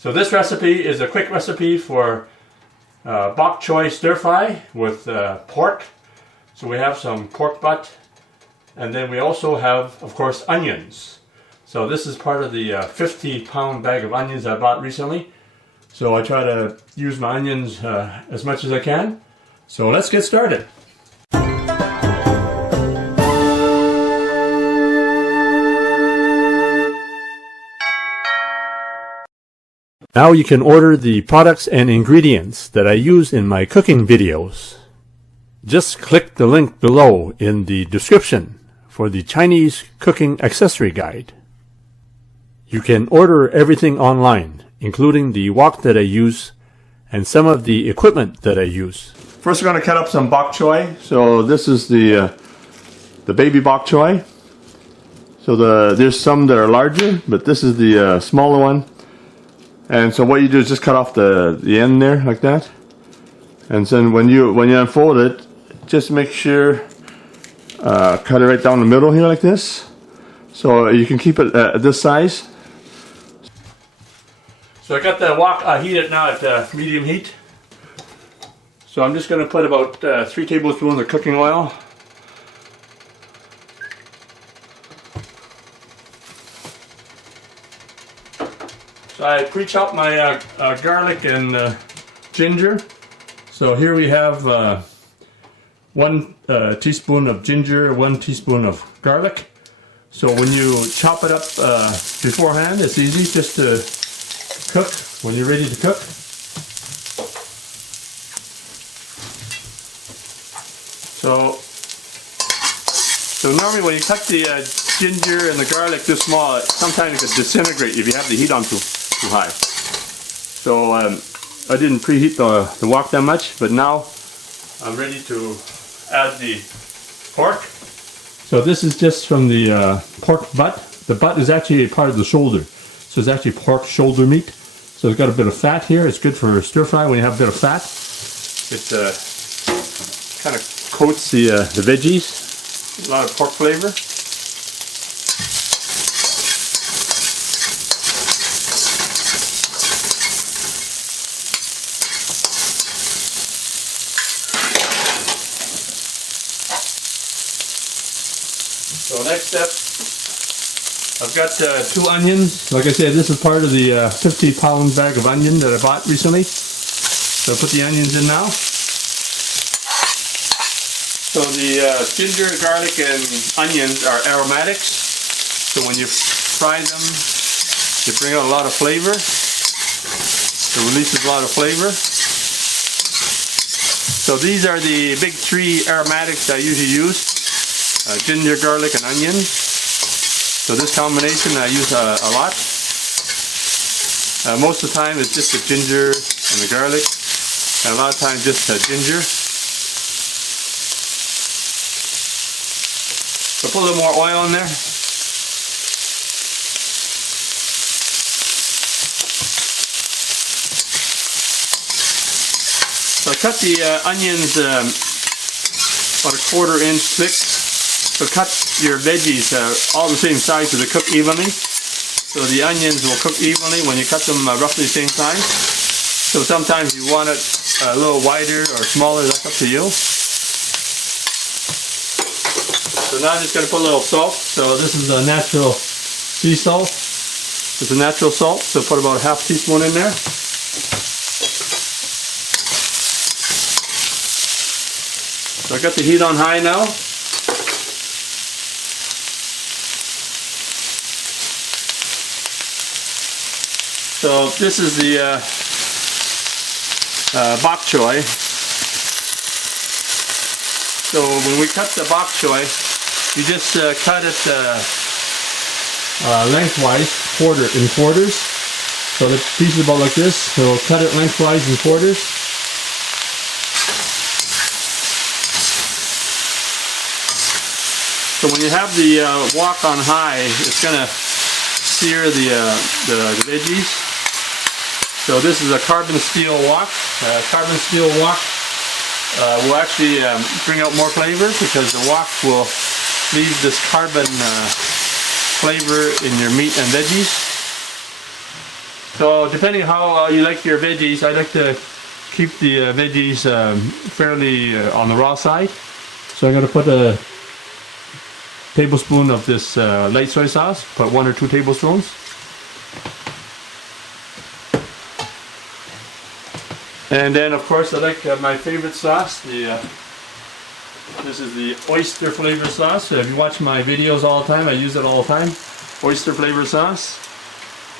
So this recipe is a quick recipe for bok choy stir fry with pork. So we have some pork butt, and then we also have, of course, onions. So this is part of the 50-pound bag of onions I bought recently. So I try to use my onions as much as I can. So let's get started. Now you can order the products and ingredients that I use in my cooking videos. Just click the link below in the description for the Chinese cooking accessory guide. You can order everything online, including the wok that I use and some of the equipment that I use. First we're going to cut up some bok choy. So this is the baby bok choy. So there's some that are larger, but this is the smaller one. And so what you do is just cut off the end there like that, and then when you unfold it, just make sure cut it right down the middle here like this, so you can keep it at this size. So I got the wok heated now at medium heat. So I'm just going to put about 3 tablespoons of cooking oil. So I pre-chopped my garlic and ginger. So here we have 1 teaspoon of ginger, 1 teaspoon of garlic. So when you chop it up beforehand, it's easy just to cook when you're ready to cook. So normally when you cut the ginger and the garlic this small, sometimes it could disintegrate if you have the heat on too high. So I didn't preheat the wok that much, but now I'm ready to add the pork. So this is just from the pork butt. The butt is actually a part of the shoulder. So it's actually pork shoulder meat. So it's got a bit of fat here. It's good for stir fry when you have a bit of fat. It kind of coats the veggies. A lot of pork flavor. So next step, I've got 2 onions. Like I said, this is part of the 50-pound bag of onion that I bought recently. So I'll put the onions in now. So the ginger, garlic, and onions are aromatics. So when you fry them, they bring out a lot of flavor. It releases a lot of flavor. So these are the big 3 aromatics I usually use. Ginger, garlic, and onions. So this combination I use a lot. Most of the time it's just the ginger and the garlic, and a lot of times just ginger. So put a little more oil in there. So I cut the onions about a 1/4 inch thick. So cut your veggies all the same size so they cook evenly. So the onions will cook evenly when you cut them roughly the same size. So sometimes you want it a little wider or smaller, that's up to you. So now I'm just going to put a little salt. So this is a natural sea salt. It's a natural salt, so put about a 1/2 teaspoon in there. So I got the heat on high now. So this is the bok choy. So when we cut the bok choy, you just cut it lengthwise, in quarters. So the piece is about like this. So cut it lengthwise in quarters. So when you have the wok on high, it's going to sear the veggies. So this is a carbon steel wok. Carbon steel wok will actually bring out more flavor because the wok will leave this carbon flavor in your meat and veggies. So depending how you like your veggies, I like to keep the veggies fairly on the raw side. So I'm going to put a tablespoon of this light soy sauce, put 1 or 2 tablespoons. And then of course I like my favorite sauce, this is the oyster flavor sauce. If you watch my videos all the time, I use it all the time. Oyster flavor sauce.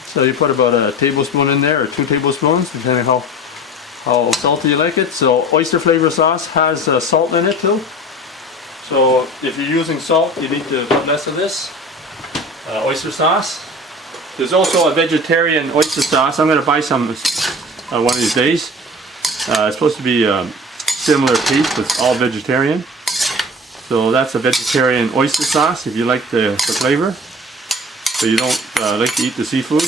So you put about a tablespoon in there, or 2 tablespoons, depending how salty you like it. So oyster flavor sauce has salt in it too. So if you're using salt, you need to put less of this oyster sauce. There's also a vegetarian oyster sauce. I'm going to buy some one of these days. It's supposed to be similar taste, but it's all vegetarian. So that's a vegetarian oyster sauce if you like the flavor, but you don't like to eat the seafood.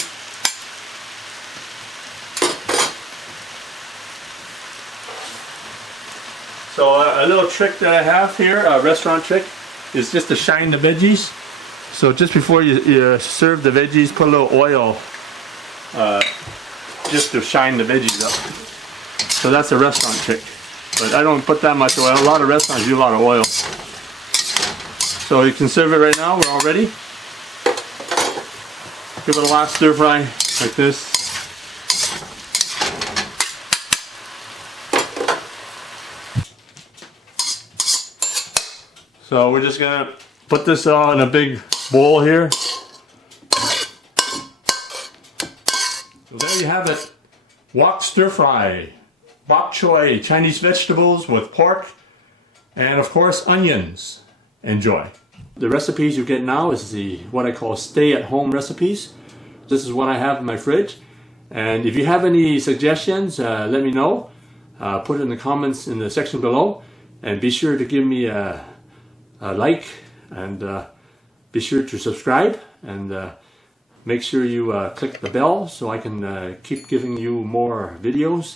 So a little trick that I have here, a restaurant trick, is just to shine the veggies. So just before you serve the veggies, put a little oil just to shine the veggies up. So that's a restaurant trick. But I don't put that much oil. A lot of restaurants use a lot of oil. So you can serve it right now. We're all ready. Give it a last stir fry like this. So we're just gonna put this all in a big bowl here. So there you have it. Wok stir fry. Bok choy, Chinese vegetables with pork, and of course onions. Enjoy. The recipes you get now is what I call stay-at-home recipes. This is what I have in my fridge. And if you have any suggestions, let me know. Put it in the comments in the section below. And be sure to give me a like, and be sure to subscribe, and make sure you click the bell so I can keep giving you more videos.